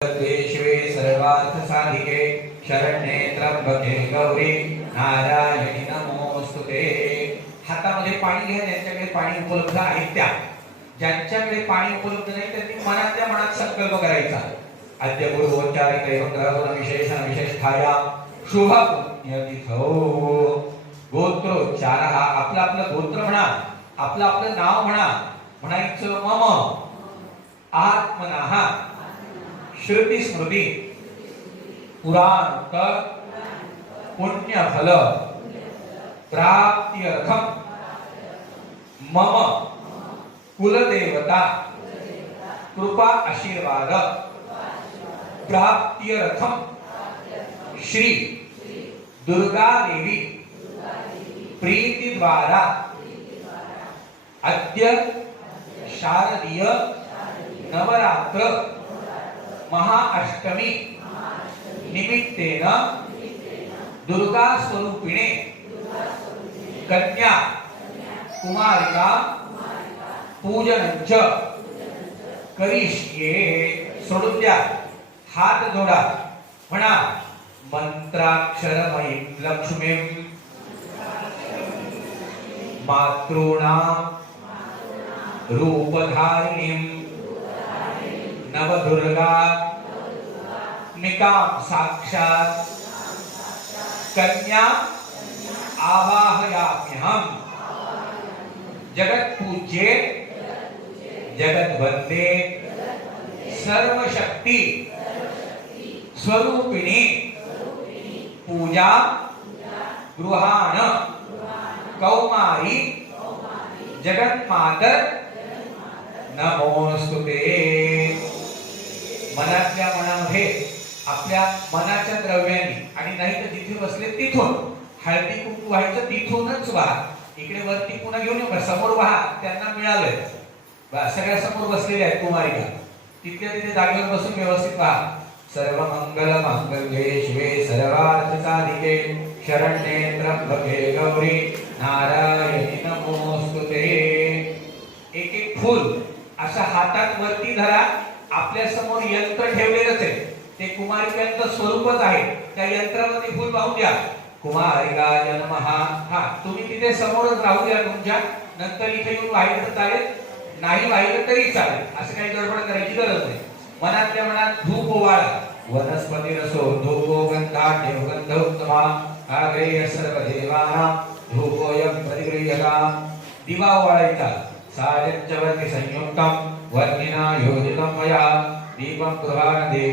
शिवे सर्वार्थ साधिके शरण्ये त्र्यंबके गौरी नारायणी नमोस्तुते। हातामध्ये पाणी घ्या, ज्यांच्याकडे पाणी उपलब्ध आहे त्या, ज्यांच्याकडे पाणी उपलब्ध नाही त्यांनी मनातल्या मनात संकल्प करायचा। आद्य पूर्वोच्चारित ग्रहण विशेषण विशेषठाया शुभ पुण्यतिथौ गोत्रोच्चार हा आपला आपलं गोत्र म्हणा, आपलं आपलं नाव म्हणा, म्हणायचं मम आत्मनः श्रुती स्मृती पुराण पुण्य फल प्राप्त्यर्थम मम कुलदेवता कृपा आशीर्वाद प्राप्त्यर्थम श्री दुर्गा देवी प्रीति द्वारा अद्य शारदीय नवरात्र महाअष्टमी निमित्तेन दुर्गा स्वरूपिणे कन्या कुमारिका पूजनंच करिष्ये। सोडून द्या, हात जोडा, म्हणा मंत्राक्षरमयीं लक्ष्मीं मातॄणां रूपधारिणीं नवदुर्गा मिकां साक्षात् कन्या आवाहयाम्यहम्। जगत्पूज्ये जगद्वंदे सर्वशक्ति स्वरूपिणी पूजा गृहाण कौमारी जगन्मातर नमोस्तुते। मनातल्या मनामध्ये आपल्या मनाच्या द्रव्याने आणि नाही तर जिथे बसले तिथून हळदी कुंकू व्हायचं, तिथूनच व्हा। इकडे वरती पुन्हा घेऊन येऊ, समोर व्हा, त्यांना मिळालंय सगळ्या समोर बसलेल्या आहेत कुमारिका, तिथल्या तिथे जागेवर बसून व्यवस्थित व्हा। सर्व मंगल मांगल्ये शिवे सर्वार्थ साधिके शरण्ये त्र्यंबके गौरी नारायणी नमोस्तुते। एक एक फूल अशा हातात वरती धरा, आपल्या समोर यंत्र ठेवलेलंच आहे, ते कुमारिकांचं स्वरूपच आहे, त्या यंत्रामध्ये फूल वाहून द्या। कुमारिकाय नमः। हा तुम्ही तिथे समोरच राहू द्या तुमच्या, नंतर इथे येऊन वाहिलं तर चालेल, नाही वाहिलं तरी चालेल, असं काही गडबड करायची गरज नाही। मनातल्या मनात धूप ओवाळा, वनस्पती रसो धूपो गंधा देवगंध उत्तमा आग्रेय सर्व देवानां धूपोयं प्रतिगृह्यताम्। दिवा ओवाळायचा, साजंचवर्ति संयुक्तं वर्णिना योजितं मया दीपं गृहाण देव